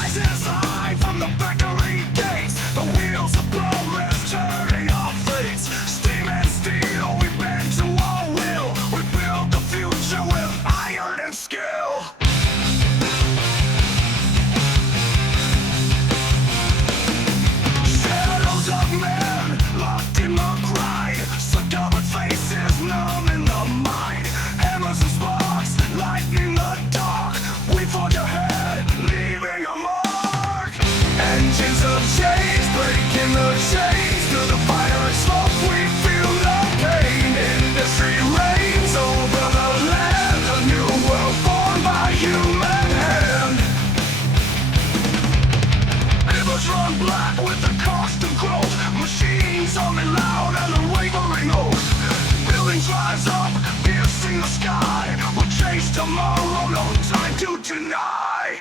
rises high from the factory gates. The wheels of progress turning our fates. Steam and steel, we bend to our will. We build the future with iron and skill. Shadows of men locked in the grind. Stubborn faces numb in the mind. Hammers and sparks lightning the dark. We forge ahead, leaving a mark. Engines of change breaking the chains. Through the fire and smoke we feel no pain. Industry reigns over the land. A new world born by human hand. Rivers run black with the cost of growth. Machines humming loud and a wavering oath. Buildings rise up, piercing the sky. We'll chase tomorrow, no time to deny.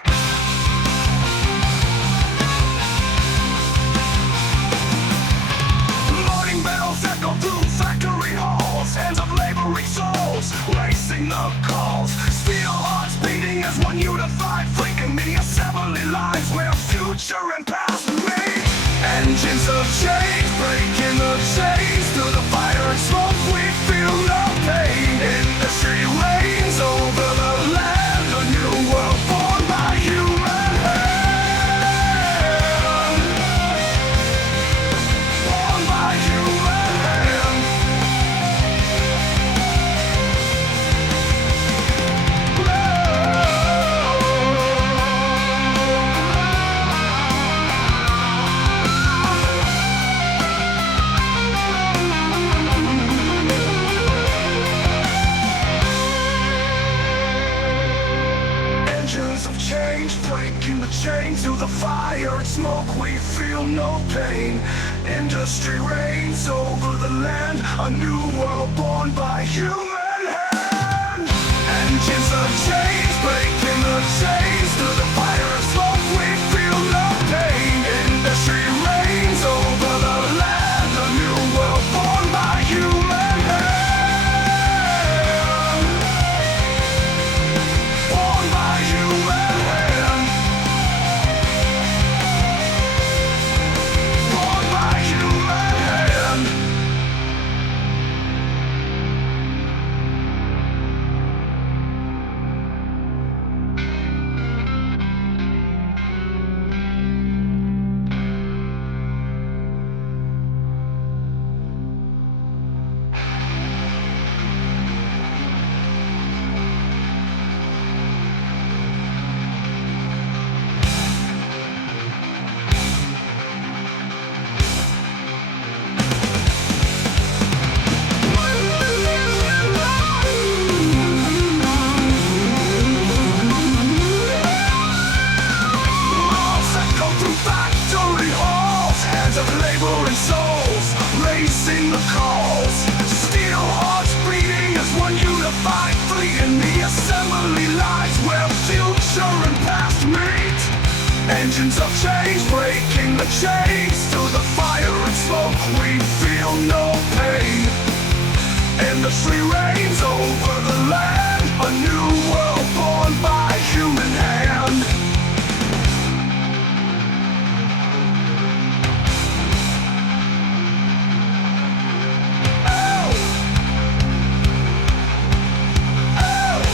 Morning bells echo through factory halls. Hands of laboring souls, racing the calls. Steel hearts beating as one unified fleet. In the assembly lines where future and past meet. Engines of change breaking the chains. Through the fire and smoke we feel no pain. Industry reigns over the land. A new world born by human hand. Born by human hand. Engines of change breaking the chains. Through the fire and smoke we feel no pain. Industry reigns over the land. A new world born by human hand. Engines of change breaking the chains. Through the fire and smoke we feel no pain. Industry reigns over the land. A new world born by human hand. Born by human hand. Born by human hand. Walls echo through factory halls. Hands of laboring souls racing the calls. Steel hearts beating as one unified fleet. In the assembly lines where future and past meet. Engines of change breaking the chains. Through the fire and smoke we feel no pain. Industry reigns over the land. A new